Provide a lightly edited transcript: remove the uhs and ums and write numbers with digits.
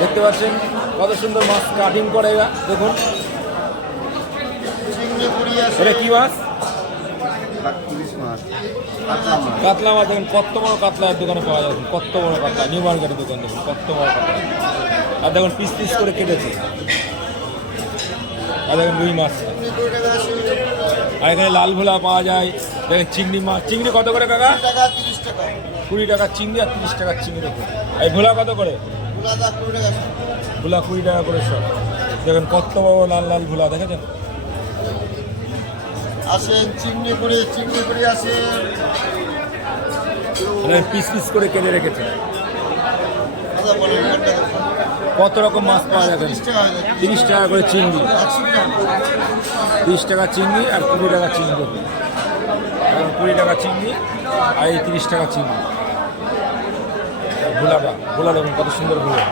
দেখতে পাচ্ছেন কত সুন্দর মাছ কাটিং করে এরা, দেখুন এটা কি মাছ? কাতলা মাছ। দেখুন কত বড় কাতলা এর দোকানে পাওয়া যাচ্ছে, কত বড় কাতলা, নিউ মার্কেটের দোকান দেখুন কত বড় কাতলা। আর দেখুন পিস পিস করে কেটেছে। আর দেখুন রুই মাছ। আর এখানে লাল ভোলা পাওয়া যায়। দেখেন চিংড়ি মাছ। চিংড়ি কত করে কাকা? 20 টাকা চিংড়ি আর 30 টাকা চিংড়ি। দেখুন এই ভোলা কত করে? ভোলা 20 টাকা করে সব। দেখেন কত বড় লাল লাল ভোলা, দেখেছেন? আসেন চিংড়ি কুড়ি আছে, পিস পিস করে কেটে রেখেছে। কত রকম মাছ পাওয়া যাবে? 30 টাকা করে চিংড়ি, 30 টাকা চিংড়ি আর 20 টাকা চিংড়ি। 20 টাকা চিংড়ি আর এই 30 টাকা চিংড়ি। ভোলাটা ভোলা দেখুন কত সুন্দর ভোলা।